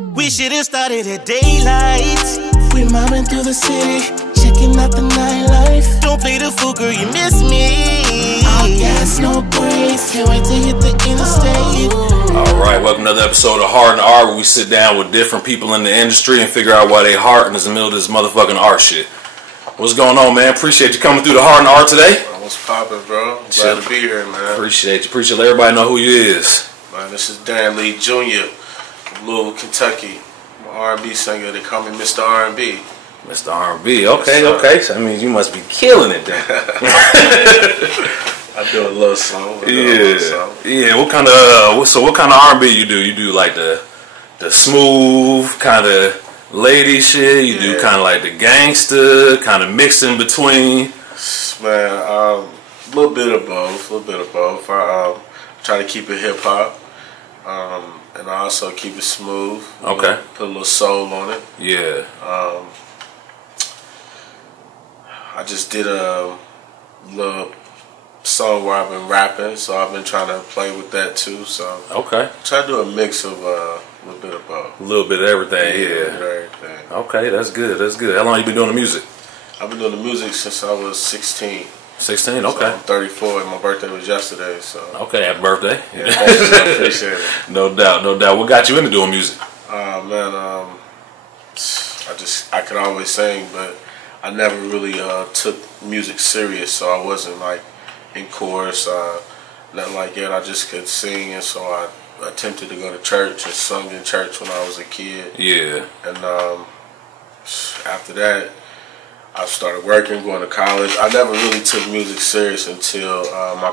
We should've started at daylight. We mobbing through the city, checking out the nightlife. Don't play the fool, girl, you miss me. All gas, no brakes, can't wait to hit the interstate. Alright, welcome to another episode of Heart and Art, where we sit down with different people in the industry and figure out why they heart in the middle of this motherfucking art shit. What's going on, man? Appreciate you coming through the Heart and Art today. What's poppin', bro? Glad to be here, man. Appreciate you. Appreciate let everybody know who you is. Man, this is Darrin Lee Jr. from Louisville, Kentucky. I'm an R&B singer. They call me Mr. R&B. Mr. R&B. Okay, okay. So that means you must be killing it then. I do a little song. Yeah. What kind of R&B you do? You do like the smooth kind of lady shit. You do kind of like the gangster, kind of mixed in between. Man, a little bit of both. I try to keep it hip hop, and I also keep it smooth. Okay. Know, put a little soul on it. Yeah. I just did a little song where I've been rapping, so I've been trying to play with that too. So okay. Try to do a mix of a little bit of both. A little bit of everything. Yeah. Everything. Okay, that's good. That's good. How long you been doing the music? I've been doing the music since I was 16. 16, so okay. I'm 34 and my birthday was yesterday, so. Okay, happy birthday. Yeah, thank you, I appreciate it. No doubt, no doubt. What got you into doing music? Man, I could always sing, but I never really took music serious, so I wasn't like in chorus, nothing like that. I just could sing, and so I attempted to go to church and sung in church when I was a kid. Yeah. And after that, I started working, going to college. I never really took music serious until my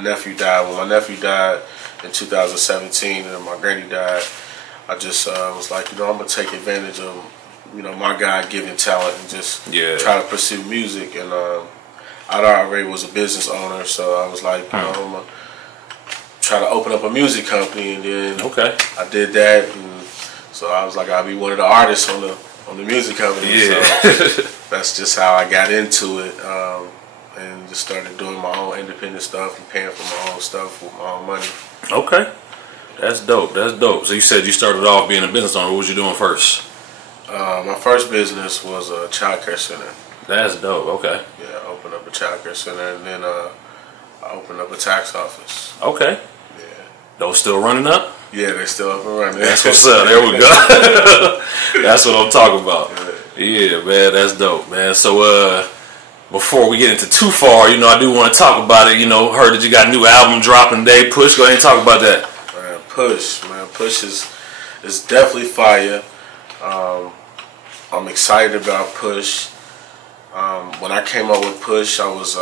nephew died. When my nephew died in 2017 and my granny died, I just was like, I'm going to take advantage of, my God-given talent and just try to pursue music. And I already was a business owner, so I was like, I'm going to try to open up a music company. And then I did that. And so I was like, I'll be one of the artists on the music company. Yeah. So that's just how I got into it, and just started doing my own independent stuff and paying for my own stuff with my own money. Okay. That's dope. That's dope. So you said you started off being a business owner. What was you doing first? My first business was a child care center. That's dope. Okay. Yeah, I opened up a child care center, and then I opened up a tax office. Okay. Yeah. Those still running up? Yeah, they're still up and running. That's what's up. There we go. That's what I'm talking about. Yeah, man, that's dope, man. So, before we get into too far, I do want to talk about it. Heard that you got a new album dropping today. Push, go ahead and talk about that. Man, Push is definitely fire. I'm excited about Push. When I came up with Push, I was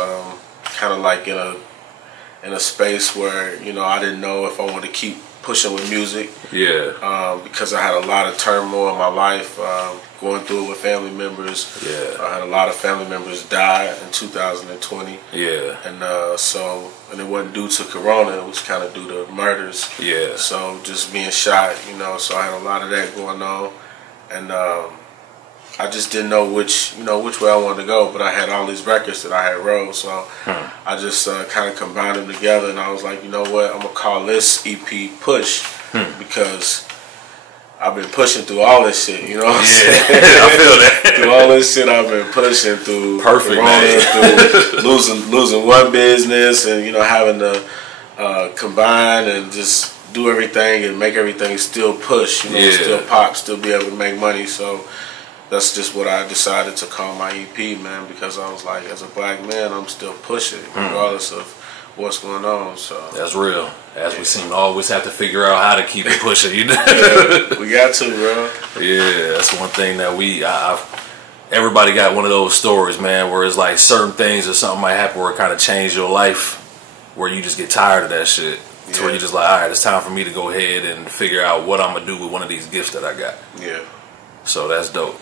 kind of like in a space where I didn't know if I wanted to keep pushing with music. Yeah. Because I had a lot of turmoil in my life, going through it with family members. Yeah. I had a lot of family members die in 2020. Yeah. And and it wasn't due to Corona, it was kind of due to murders. Yeah. So just being shot, so I had a lot of that going on, and I just didn't know which way I wanted to go, but I had all these records that I had wrote, so I just kind of combined them together, and I was like, you know what, I'm gonna call this EP Push, because I've been pushing through all this shit, you know what I'm saying? I feel that. Through all this shit I've been pushing through. Perfect, Corona, man. through losing one business, and having to combine and just do everything and make everything still push, still pop, still be able to make money. So that's just what I decided to call my EP, man, because I was like, as a black man, I'm still pushing, regardless of what's going on. So that's real. As we seem to always have to figure out how to keep it pushing, Yeah, we got to, bro. Yeah, that's one thing that everybody got one of those stories, man, where it's like certain things or something might happen where it kind of changed your life, where you just get tired of that shit. To where you're just like, all right, it's time for me to go ahead and figure out what I'm gonna do with one of these gifts that I got. Yeah. So that's dope.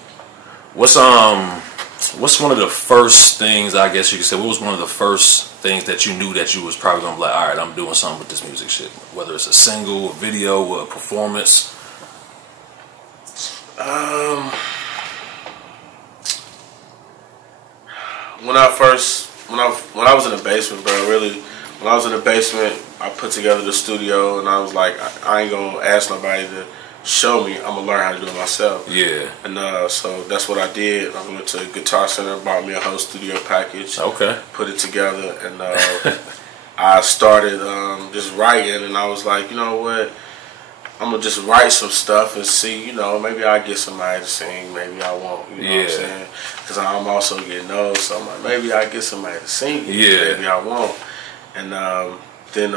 What's one of the first things, I guess you could say, what was one of the first things that you knew that you was probably gonna be like, all right, I'm doing something with this music shit, whether it's a single, a video, a performance? When I was in the basement, bro, really, when I was in the basement, I put together the studio, and I was like, I ain't gonna ask nobody to show me, I'm gonna learn how to do it myself. Yeah. And so that's what I did. I went to Guitar Center, bought me a whole studio package. Okay. Put it together, and I started just writing, and I was like, you know what? I'm gonna just write some stuff and see, you know, maybe I'll get somebody to sing, maybe I won't, you know what I'm saying? Because I'm also getting old, so I'm like, maybe I'll get somebody to sing, maybe I won't. And then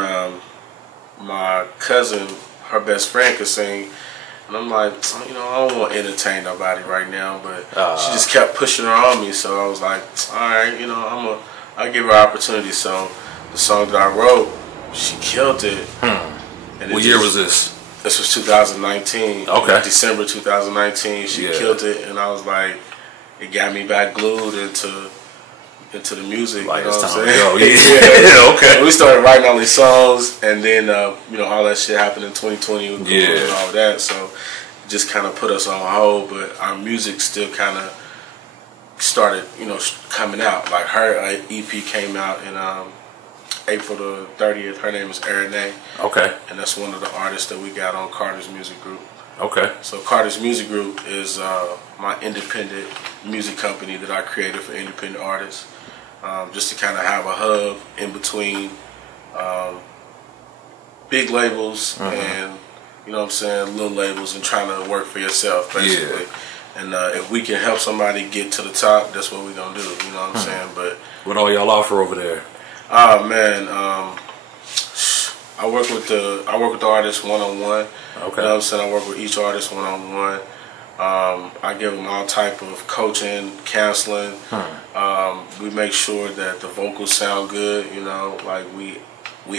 my cousin, her best friend, could sing, and I'm like, you know, I don't want to entertain nobody right now, but she just kept pushing her on me, so I was like, all right, you know, I'll give her an opportunity. So the song that I wrote, she killed it. And what year was this? This was 2019. Okay. December 2019. She killed it, and I was like, it got me back glued into the music. Like, you know it's what I'm time to saying? go. Yeah. Okay. And we started writing all these songs, and then you know, all that shit happened in 2020 with COVID and all that. So it just kind of put us on hold, but our music still kind of started, you know, coming out. Like her EP came out in April the 30th. Her name is Darrin. Okay. And that's one of the artists that we got on Carter's Music Group. Okay. So Carter's Music Group is my independent music company that I created for independent artists, just to kind of have a hub in between big labels and, you know what I'm saying, little labels, and trying to work for yourself, basically. And if we can help somebody get to the top, that's what we're going to do, you know what I'm saying? But what all y'all offer over there? Oh man, I work with the artist one-on-one. Okay. You know what I'm saying? I work with each artist one-on-one. I give them all type of coaching, counseling. We make sure that the vocals sound good. You know, like we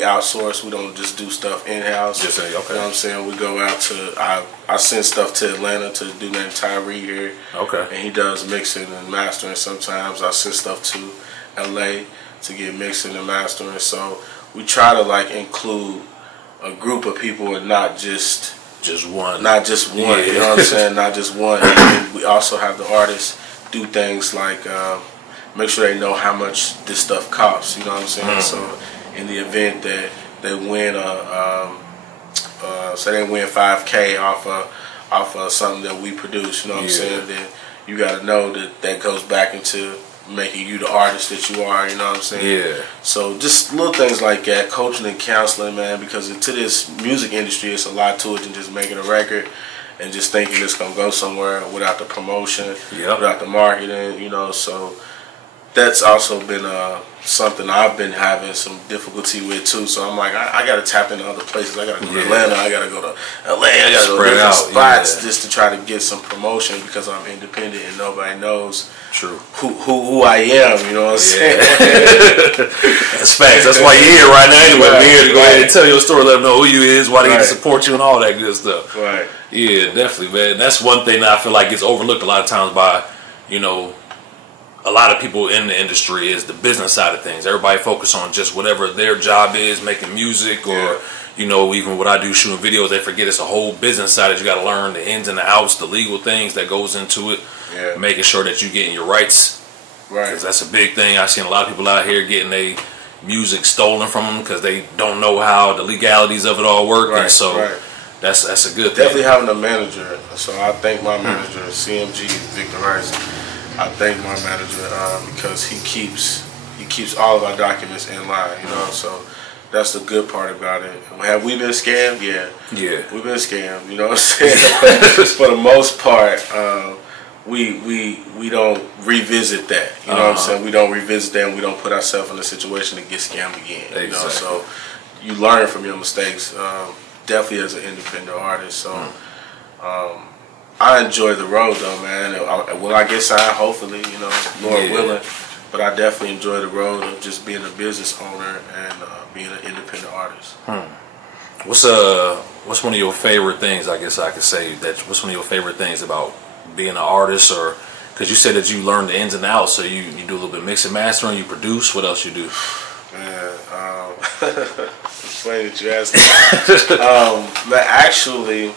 outsource. We don't just do stuff in-house. Just say, okay. You know what I'm saying? We go out to, I send stuff to Atlanta to a dude named Tyree here. Okay. And he does mixing and mastering sometimes. I send stuff to LA to get mixing and mastering. So we try to like include a group of people and not just one. Not just one. You know what I'm saying? Not just one. And then we also have the artists do things like make sure they know how much this stuff costs. You know what I'm saying? So in the event that they win say they win $5K off of something that we produce, you know what I'm saying? Then you got to know that goes back into making you the artist that you are, you know what I'm saying? Yeah. So just little things like that, coaching and counseling, man, because to this music industry, it's a lot to it than just making a record and just thinking it's going to go somewhere without the promotion, without the marketing, you know. So that's also been something I've been having some difficulty with too. So I'm like, I got to tap into other places. I got to go to Atlanta. I got to go to LA. I got to go to different spots just to try to get some promotion because I'm independent and nobody knows who I am. You know what I'm saying? That's facts. That's why you're here right now. Anyway, we're here to go ahead and tell your story, let them know who you is, why they need to support you, and all that good stuff. Right. Yeah, definitely, man. That's one thing that I feel like gets overlooked a lot of times by, you know, a lot of people in the industry is the business side of things. Everybody focus on just whatever their job is, making music or, you know, even what I do shooting videos, they forget it's a whole business side that you got to learn, the ins and the outs, the legal things that goes into it, making sure that you're getting your rights. Right. Because that's a big thing. I've seen a lot of people out here getting their music stolen from them because they don't know how the legalities of it all work. And so that's a good thing. Definitely having a manager. So I thank my manager, CMG, Victor Rice. I thank my manager because he keeps all of our documents in line, you know. So that's the good part about it. Have we been scammed? Yeah, we've been scammed. You know what I'm saying? For the most part, we don't revisit that. You know what I'm saying? We don't revisit that, and we don't put ourselves in a situation to get scammed again. Exactly. You know, so you learn from your mistakes. Definitely as an independent artist. So. I enjoy the road though, man. When I get signed, hopefully, you know, Lord willing. But I definitely enjoy the road of just being a business owner and being an independent artist. What's one of your favorite things? I guess I could say that. What's one of your favorite things about being an artist, or because you said that you learn the ins and outs, so you do a little bit of mix and mastering, you produce. What else you do? Man, it's funny that you asked that. But actually,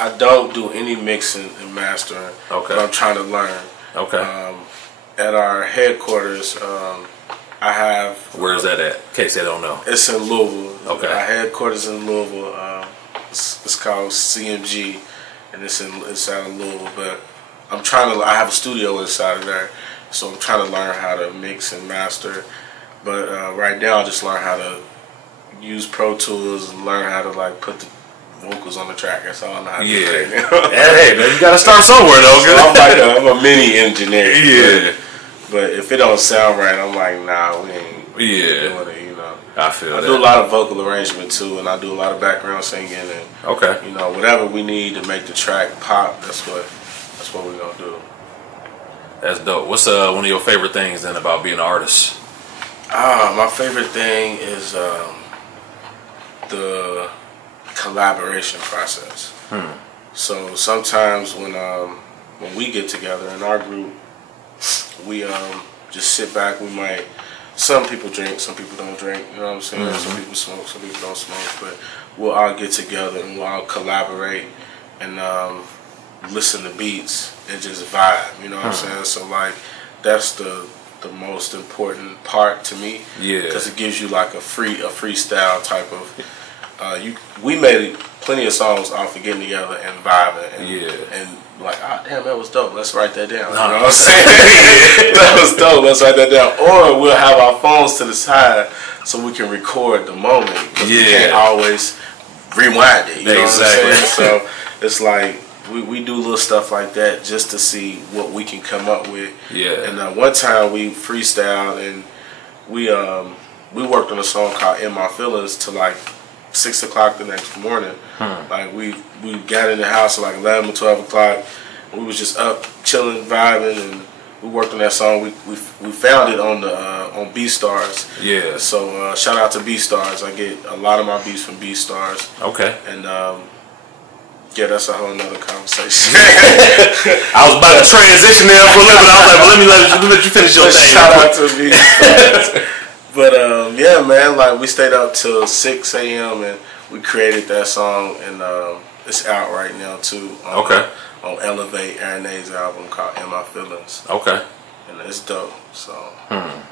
I don't do any mixing and mastering, but I'm trying to learn. At our headquarters, I have... Where is that at? In case they don't know. It's in Louisville. Okay. Our headquarters in Louisville. It's called CMG, and it's inside of Louisville. But I'm trying to. I have a studio inside of there, so I'm trying to learn how to mix and master. But right now, I just learn how to use Pro Tools and learn how to like put the vocals on the track. That's all I know how to do. Hey, man, you gotta start somewhere though. So I'm a mini engineer. Yeah. But if it don't sound right, I'm like, nah, we ain't doing it. You know. I feel that. I do a lot of vocal arrangement too, and I do a lot of background singing and you know, whatever we need to make the track pop. That's what we're gonna do. That's dope. What's one of your favorite things then about being an artist? My favorite thing is the collaboration process. So sometimes when we get together in our group, we just sit back. We might. Some people drink, some people don't drink. You know what I'm saying? Some people smoke, some people don't smoke. But we'll all get together and we'll all collaborate and listen to beats and just vibe. You know what I'm saying? So like that's the most important part to me. Yeah. Because it gives you like a freestyle type of. We made plenty of songs off of getting together and vibing and like, damn, that was dope. Let's write that down. You know what I'm saying? That was dope. Let's write that down. Or we'll have our phones to the side so we can record the moment. We can't always rewind it. You know what I'm saying? So it's like we do little stuff like that just to see what we can come up with. Yeah. And one time we freestyled and we worked on a song called "In My Feelings" to like 6 o'clock the next morning. Like we got in the house at like 11 or 12 o'clock. We was just up chilling, vibing, and we worked on that song. We found it on the on BeatStars. Yeah. So shout out to BeatStars. I get a lot of my beats from BeatStars. Okay. And yeah, that's a whole nother conversation. I was about to transition there for a little bit. I was like, well, let you finish your thing. Shout out to BeatStars. But yeah, man, like we stayed up till 6 a.m. and we created that song, and it's out right now too. On Elevate, Aaron's album called "In My Feelings." Okay. And it's dope. So.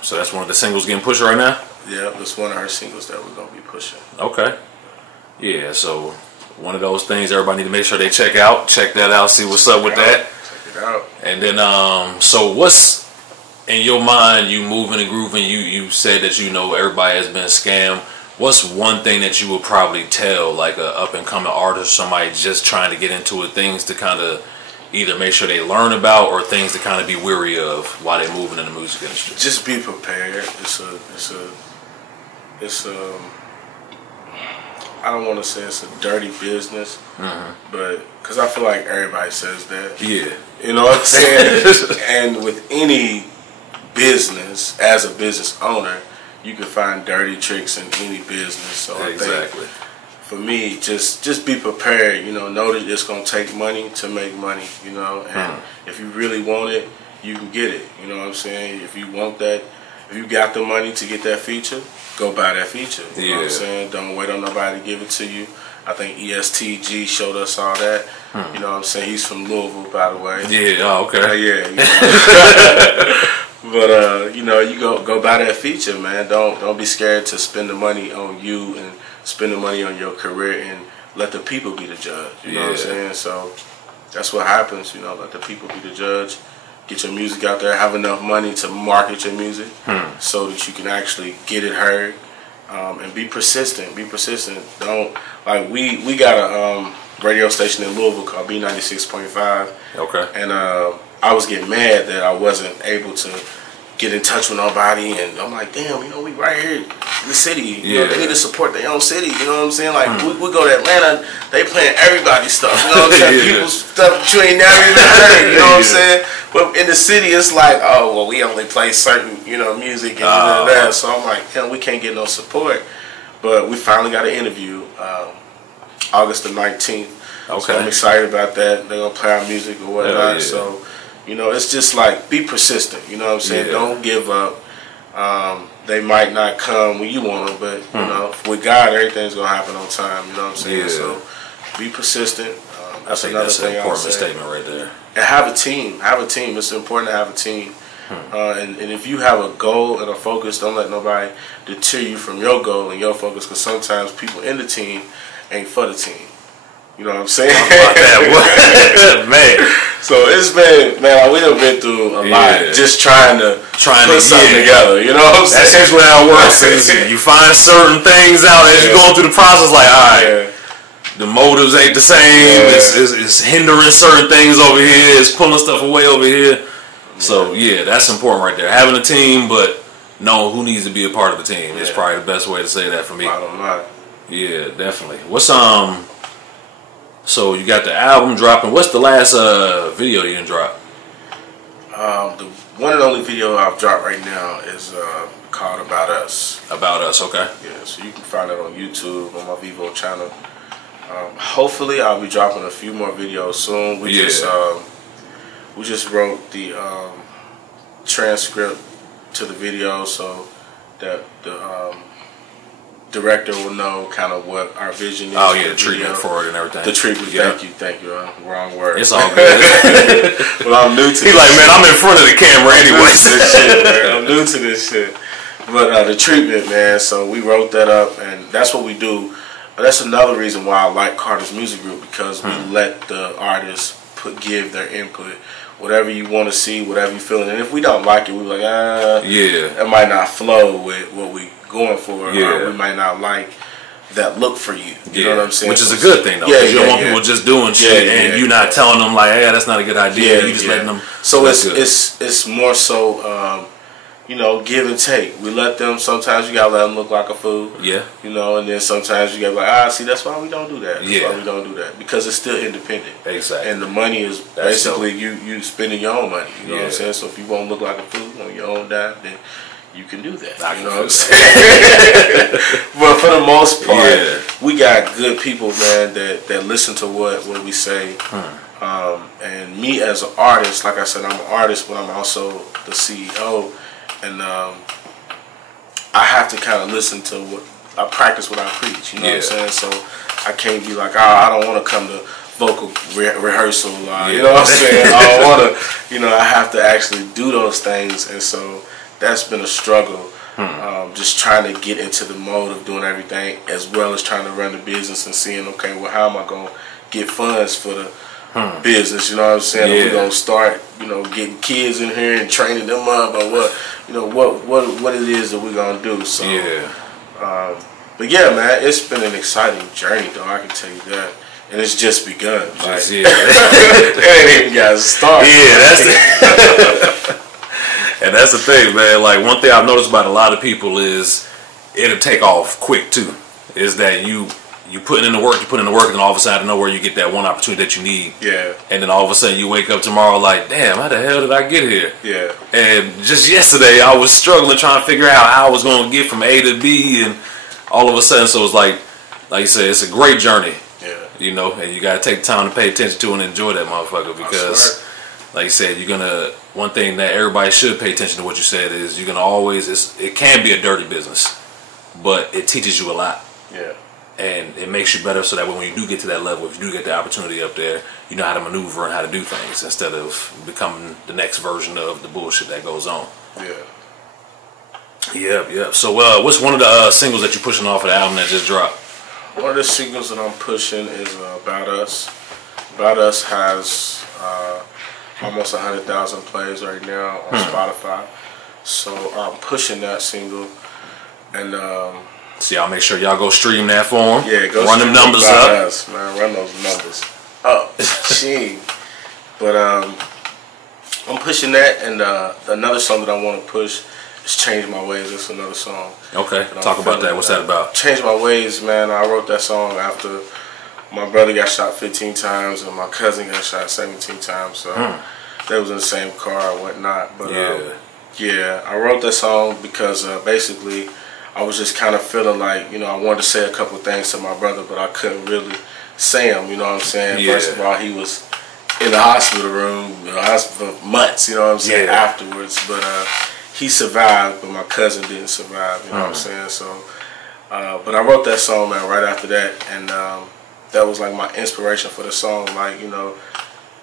So that's one of the singles getting pushed right now. Yeah, it's one of her singles that we're gonna be pushing. Okay. Yeah, so one of those things everybody need to make sure they check out. Check that out. See what's up with that. Check it out. And then, so what's in your mind, you moving and grooving, you said that you know everybody has been scammed. What's one thing that you would probably tell like a up and coming artist, somebody just trying to get into it, things to kind of either make sure they learn about or things to kind of be weary of while they're moving in the music industry? Just be prepared. I don't want to say it's a dirty business, but because I feel like everybody says that. Yeah. You know what I'm saying? And with any business, as a business owner, you can find dirty tricks in any business. So I think for me, just be prepared. You know that it's gonna take money to make money. You know, and if you really want it, you can get it. You know what I'm saying? If you want that, if you got the money to get that feature, go buy that feature. You know what I'm saying? Don't wait on nobody to give it to you. I think ESTG showed us all that. You know what I'm saying? He's from Louisville, by the way. Yeah. Oh, okay. Yeah. You know. But you know, you go buy that feature, man. Don't be scared to spend the money on you and spend the money on your career and let the people be the judge. You know what I'm saying? So that's what happens. You know, let the people be the judge. Get your music out there. Have enough money to market your music so that you can actually get it heard. And be persistent. Be persistent. Don't like we got a radio station in Louisville called B96.5. Okay. And I was getting mad that I wasn't able to get in touch with nobody, and I'm like, damn, you know, we right here in the city. You know, they need to support their own city. You know what I'm saying? Like we go to Atlanta, they playing everybody's stuff. You know what I'm saying? People's stuff that you ain't never even heard. You know what I'm saying? But in the city, it's like, oh well, we only play certain music and that. So I'm like, damn, we can't get no support. But we finally got an interview August the 19th. Okay. So I'm excited about that. They're gonna play our music or whatnot. So. You know, it's just like, be persistent, you know what I'm saying? Don't give up. They might not come when you want them, but, you know, with God, everything's going to happen on time, you know what I'm saying? So, be persistent. That's another thing I would say. Statement right there. And have a team. Have a team. It's important to have a team. And if you have a goal and a focus, don't let nobody deter you from your goal and your focus, because sometimes people in the team ain't for the team. You know what I'm saying? Man. So it's been, man, we done been through a lot just trying to put something together. You know what I'm saying? That's essentially how it works. You find certain things out as you're going through the process, like, all right, the motives ain't the same. It's hindering certain things over here. It's pulling stuff away over here. So, yeah, that's important right there. Having a team, but knowing who needs to be a part of the team is probably the best way to say that for me. Bottom line. Yeah, definitely. What's so you got the album dropping. What's the last video you didn't drop? The one and only video I've dropped right now is called About Us. About Us, okay. Yeah, so you can find it on YouTube on my Vivo channel. Hopefully, I'll be dropping a few more videos soon. We just wrote the transcript to the video so that the director will know kind of what our vision is. Oh yeah, the treatment for it and everything. The treatment, thank you. Wrong word. It's all good. Well, I'm new to this. He's like, man, I'm in front of the camera anyway. I'm new to this shit. But the treatment, man, so we wrote that up, and that's what we do. That's another reason why I like Carter's Music Group, because we let the artists give their input. Whatever you want to see, whatever you feeling, and if we don't like it, we're like, it might not flow with what we going for. Or we might not like that look for you. You know what I'm saying? Which is a good thing though. Because you don't want people just doing shit and you not telling them like, hey, that's not a good idea. You just letting them. So it's more so. You know, give and take. We let them. Sometimes you gotta let them look like a fool. Yeah. You know, and then sometimes you gotta be like, see, that's why we don't do that. That's why we don't do that, because it's still independent. Exactly. And the money is basically you spending your own money. You know what I'm saying? So if you won't look like a fool on your own dime, then you can do that. You know what I'm saying? But for the most part, we got good people, man, that listen to what we say. And me as an artist, like I said, I'm an artist, but I'm also the CEO. And I have to kind of listen to what I practice, what I preach. You know what I'm saying? So I can't be like, I don't want to come to vocal rehearsal. You know what I'm saying? I don't want to. You know, I have to actually do those things, and so that's been a struggle. Just trying to get into the mode of doing everything, as well as trying to run the business and seeing, okay, well, how am I going to get funds for the business? You know what I'm saying? We're gonna start, getting kids in here and training them up, or what it is that we're gonna do. So but yeah, man, it's been an exciting journey, though, I can tell you that. And it's just begun. It ain't even got started. And that's the thing, man. Like, one thing I've noticed about a lot of people is it'll take off quick too. Is that you putting in the work, and then all of a sudden, out of nowhere, you get that one opportunity that you need. Yeah. And then all of a sudden, you wake up tomorrow like, damn, how the hell did I get here? Yeah. And just yesterday, I was struggling trying to figure out how I was going to get from A to B, and all of a sudden, so it's like you said, it's a great journey. Yeah. And you got to take time to pay attention to and enjoy that motherfucker, because, like you said, one thing that everybody should pay attention to what you said is you're going to always, it can be a dirty business, but it teaches you a lot. Yeah. And it makes you better, so that when you do get to that level, if you do get the opportunity up there, you know how to maneuver and how to do things instead of becoming the next version of the bullshit that goes on. Yeah. So what's one of the singles that you're pushing off of the album that just dropped? One of the singles that I'm pushing is About Us. About Us has almost 100,000 plays right now on Spotify. So I'm pushing that single. And so y'all make sure y'all go stream that for them. Yeah, go run them numbers up. Us, man. Run those numbers up. Gee. But I'm pushing that, and another song that I want to push is Change My Ways. That's another song. Okay, talk about that. What's that about? Change My Ways, man. I wrote that song after my brother got shot 15 times and my cousin got shot 17 times. So they was in the same car and whatnot. But I wrote that song because basically I was just kind of feeling like, I wanted to say a couple things to my brother, but I couldn't really say them, you know what I'm saying? Yeah. First of all, he was in the hospital room, hospital for months, you know what I'm saying, afterwards. But he survived, but my cousin didn't survive, you know what I'm saying? So, but I wrote that song, man, right after that, and that was like my inspiration for the song. Like,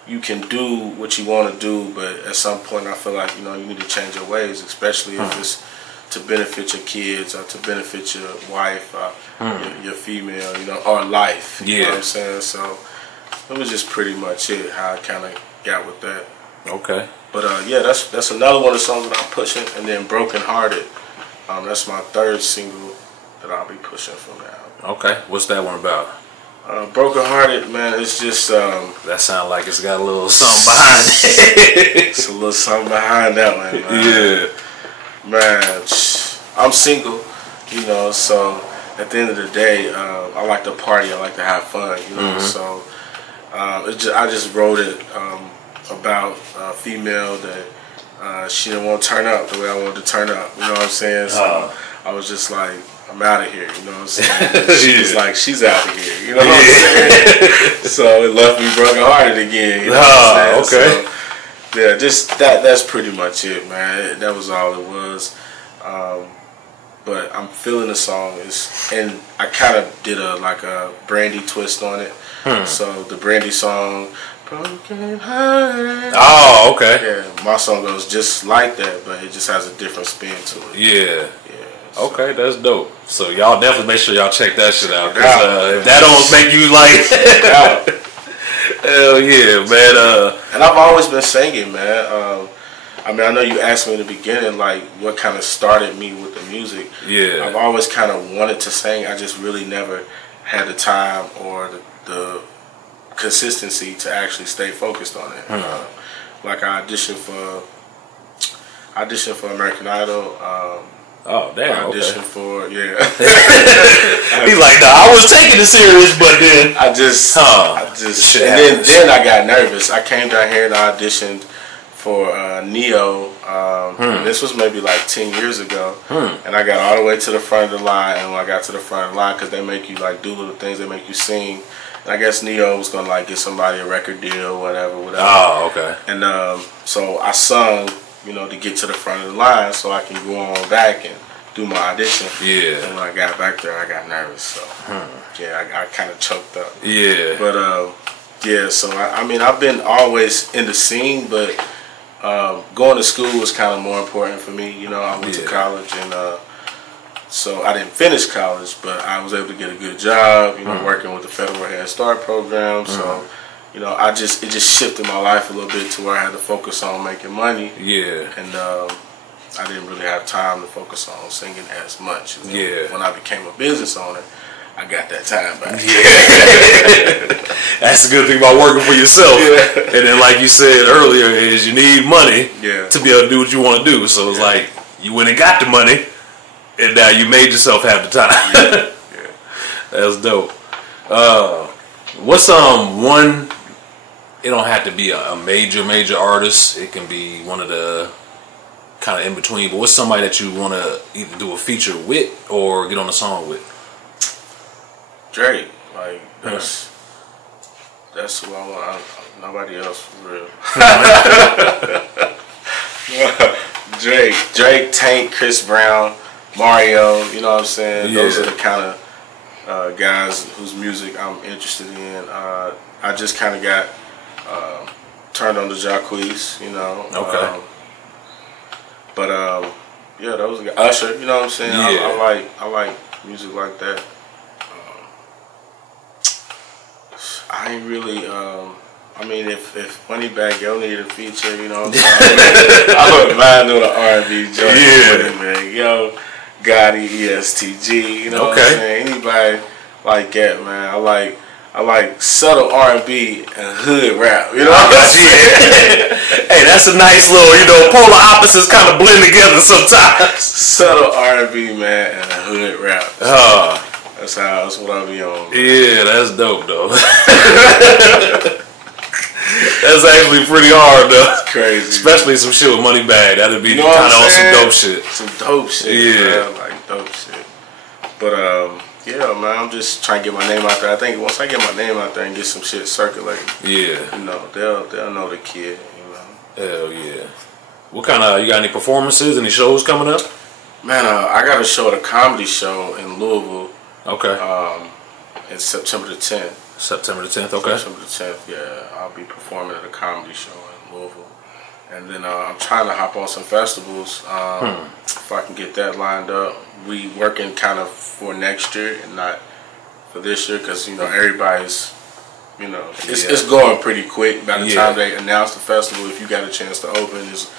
you can do what you want to do, but at some point I feel like, you need to change your ways, especially if it's to benefit your kids or to benefit your wife, your female, you know, or life. You know what I'm saying? So it was just pretty much it, how I kind of got with that. Okay. But yeah, that's another one of the songs that I'm pushing. And then Broken Hearted, that's my third single that I'll be pushing from the album. Okay. What's that one about? Broken Hearted, man, it's just that sounds like it's got a little something behind it. It's a little something behind that one, man. Yeah. Man, I'm single, you know, so at the end of the day, I like to party, I like to have fun, you know, so I just wrote it about a female that she didn't want to turn up the way I wanted to turn up, you know what I'm saying? So I was just like, I'm out of here, you know what I'm saying? She was like, she's out of here, you know what I'm saying? So it left me broken hearted again, you know what I'm saying? Okay. So, yeah, just that's pretty much it, man. That was all it was. But I'm feeling the song, and I kind of did a Brandy twist on it. So the Brandy song, Broken Hearted. Oh, okay. Yeah, my song goes just like that, but it just has a different spin to it. Yeah. So. Okay, that's dope. So y'all definitely make sure y'all check that shit out. Cause if that don't make you like, hell yeah, man. And I've always been singing, man. I mean, I know you asked me in the beginning, like, what kind of started me with the music. Yeah. I've always kind of wanted to sing. I just really never had the time or the consistency to actually stay focused on it. Like I auditioned for American Idol. Oh damn! I auditioned for He's like, nah, I was taking it serious, but then I just and then I got nervous. I came down here and I auditioned for Neo. This was maybe like 10 years ago, and I got all the way to the front of the line. And when I got to the front of the line, because they make you like do little things, they make you sing. And I guess Neo was gonna like get somebody a record deal, whatever. Oh, okay. And so I sung, you know, to get to the front of the line so I can go on back and do my audition. Yeah. And when I got back there, I got nervous. So yeah, I kind of choked up. Yeah. But yeah, so I mean, I've been always in the scene, but going to school was kind of more important for me. You know, I went to college, and so I didn't finish college, but I was able to get a good job. You know, working with the Federal Head Start program. So. You know, it just shifted my life a little bit to where I had to focus on making money. Yeah. And I didn't really have time to focus on singing as much. You know? Yeah. When I became a business owner, I got that time back. Yeah. That's the good thing about working for yourself. Yeah. And then, like you said earlier, is you need money to be able to do what you want to do. So it's like you went and got the money, and now you made yourself have the time. Yeah. That's dope. What's one? It don't have to be a major artist. It can be one of the kind of in between. But what's somebody that you want to either do a feature with or get on a song with? Drake. Like that's who I want. Nobody else for real. Drake, Tank, Chris Brown, Mario. You know what I'm saying? Those are the kind of guys whose music I'm interested in. I just kind of got turned on to Jacquees, you know. Okay. Yeah, those are Usher. You know what I'm saying? Yeah. I like music like that. I ain't really. I mean, if Moneybagg Yo needed a feature, you know what I'm saying? I wouldn't mind doing an R&B joint. Yeah. Moneybagg Yo, Gotti, ESTG. You know what I'm saying? Anybody like that, man. I like subtle R&B and hood rap. You know what I'm saying? Hey, that's a nice little, you know, polar opposites kind of blend together sometimes. Subtle R&B, man, and hood rap. That's what I be on. Yeah, that's dope, though. That's actually pretty hard, though. That's crazy. Especially some shit with Moneybagg. That'd be kind of on some dope shit. Some dope shit. Yeah. Man. Like dope shit. But, yeah, man, I'm just trying to get my name out there. I think once I get my name out there and get some shit circulating, you know, they'll know the kid, you know. Hell yeah. What kind of, you got any performances, any shows coming up? Man, I got a show at a comedy show in Louisville. Okay. It's September the 10th. September the 10th, okay. September the 10th, yeah. I'll be performing at a comedy show in Louisville. And then I'm trying to hop on some festivals. If I can get that lined up. We working kind of for next year and not for this year, because everybody's, it's going pretty quick. By the time they announce the festival, if you got a chance to open, it's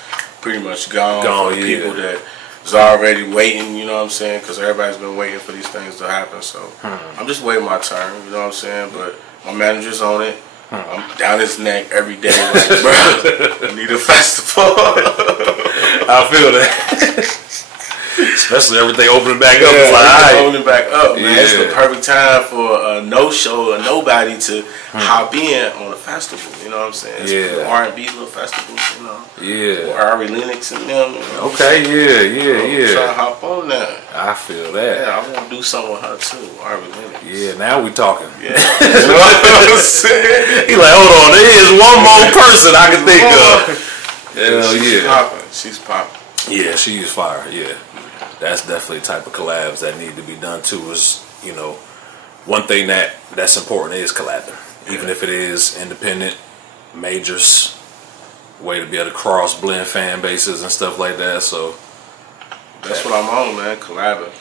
pretty much gone for people that is already waiting. You know what I'm saying? Because everybody's been waiting for these things to happen. So I'm just waiting my turn. You know what I'm saying? But my manager's on it. I'm down his neck every day. Like, bro, I need a festival. I feel that. Especially everything opening back up. It's like, opening back up, man. It's the perfect time for a no-show or nobody to hop in on a festival. You know what I'm saying? It's R&B little festivals, Or Ari Lennox and them. Okay, I'm trying to hop on that. I feel that. Yeah, I want to do something with her too, Ari Lennox. Yeah, now we talking. Yeah. You know what I'm saying? He like, hold on, there is one more person I can think of. Hell yeah. She's popping. Yeah, she is fire, yeah. That's definitely the type of collabs that need to be done too. Is one thing that's important is collabing, even if it is independent, majors, way to be able to cross blend fan bases and stuff like that. So that's what I'm on, man. Collabing.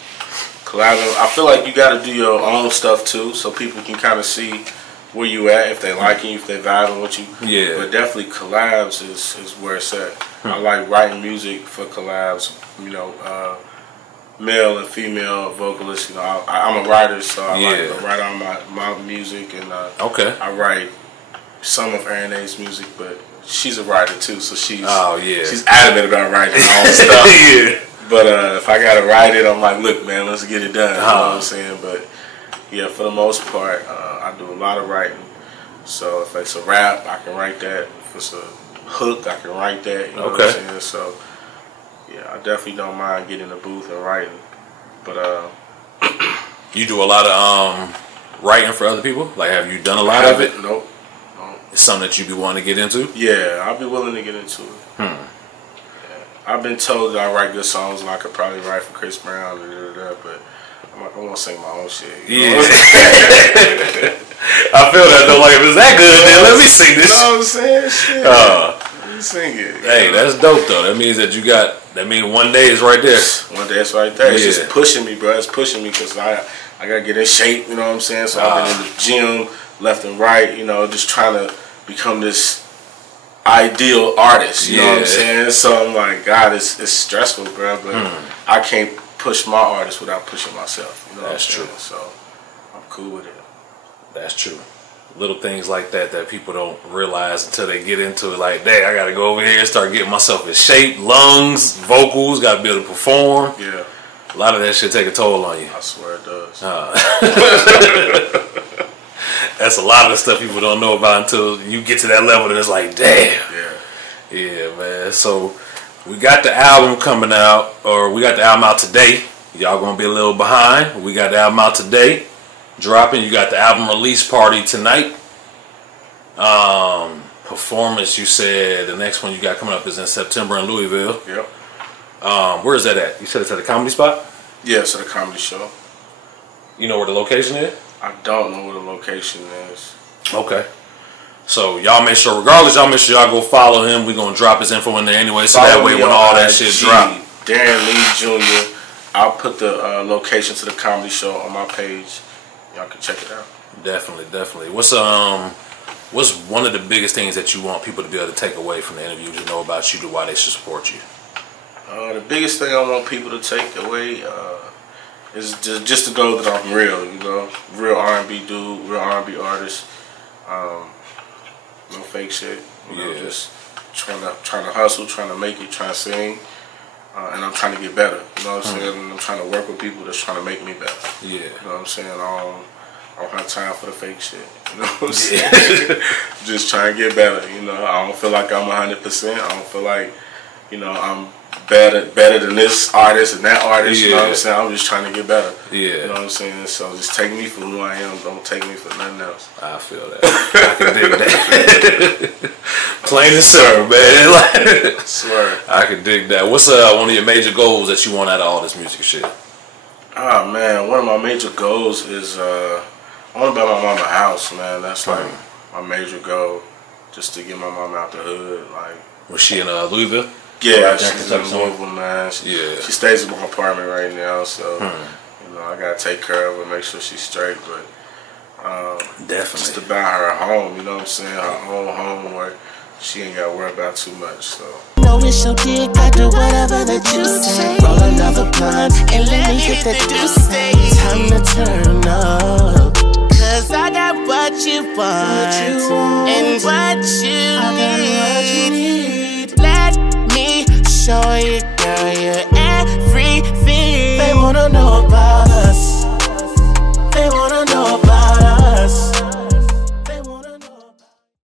I feel like you got to do your own stuff too, so people can kind of see where you at, if they like you, if they vibing with you. Yeah. But definitely collabs is where it's at. I like writing music for collabs. Male and female vocalists. I'm a writer, so I like to write on my music, and I write some of Aaron's music, but she's a writer too, so she's adamant about writing her own stuff. But if I gotta write it, I'm like, look, man, let's get it done. You know what I'm saying? But yeah, for the most part, I do a lot of writing. So if it's a rap, I can write that. If it's a hook, I can write that. You know what I'm saying? So yeah, I definitely don't mind getting in the booth and writing. But you do a lot of writing for other people? Like, have you done a lot of it? Nope. It's something that you be wanting to get into? Yeah, I'll be willing to get into it. Yeah. I've been told that I write good songs and I could probably write for Chris Brown, but I'm like, I want to sing my own shit. Yeah. I feel that though. Like, if it's that good, then let me sing this. You know what I'm saying? Shit. Let me sing it. Hey, that's dope though. That means that you got. That means one day is right there. One day it's right there. It's just pushing me, bro. It's pushing me because I gotta get in shape. You know what I'm saying? So I've been in the gym, left and right. Just trying to become this ideal artist. You know what I'm saying? So I'm like, God, it's stressful, bro. But I can't push my artist without pushing myself. You know what I'm saying? True. So I'm cool with it. That's true. Little things like that people don't realize until they get into it. Like, dang, I gotta go over here and start getting myself in shape, lungs, vocals, gotta be able to perform. Yeah. A lot of that shit take a toll on you. I swear it does. That's a lot of the stuff people don't know about until you get to that level and it's like, damn. Yeah, man. So we got the album coming out, or we got the album out today. Y'all gonna be a little behind. We got the album out today. Dropping. You got the album release party tonight. Performance, you said the next one you got coming up is in September in Louisville. Yep. Where is that at? You said it's at a comedy spot? Yeah, it's at a comedy show. You know where the location is? I don't know where the location is. Okay. So y'all make sure, regardless, y'all make sure y'all go follow him. We're gonna drop his info in there anyway, so that way when all that shit drop. Darrin Lee Jr. I'll put the location to the comedy show on my page. Y'all can check it out. Definitely. What's one of the biggest things that you want people to be able to take away from the interview to know about you, to why they should support you? The biggest thing I want people to take away is just to know that I'm real. Real R&B dude, real R&B artist. No fake shit. Just trying to hustle, trying to make it, trying to sing. And I'm trying to get better, you know what I'm saying? And I'm trying to work with people that's trying to make me better. Yeah. You know what I'm saying? I don't have time for the fake shit. You know what I'm saying? Just trying to get better, I don't feel like I'm 100%. I don't feel like, I'm better than this artist and that artist, you know what I'm saying? I'm just trying to get better. Yeah. You know what I'm saying? So just take me for who I am, don't take me for nothing else. I feel that. I can dig that. Plain and simple, man. I swear. I can dig that. What's one of your major goals that you want out of all this music shit? Oh man, one of my major goals is I want to buy my mama a house, man. That's like my major goal, just to get my mama out the hood, like Was she in Louisville? Yeah, Right there, she's in Louisville, man. She stays in my apartment right now, so you know I gotta take care of her, make sure she's straight. But definitely, just about her home, you know what I'm saying? Her own home where she ain't gotta worry about too much. So. No, it's your dick, I do whatever that you say. Roll another blunt and let me hit that deuce. Time to turn up, 'cause I got what you want and what you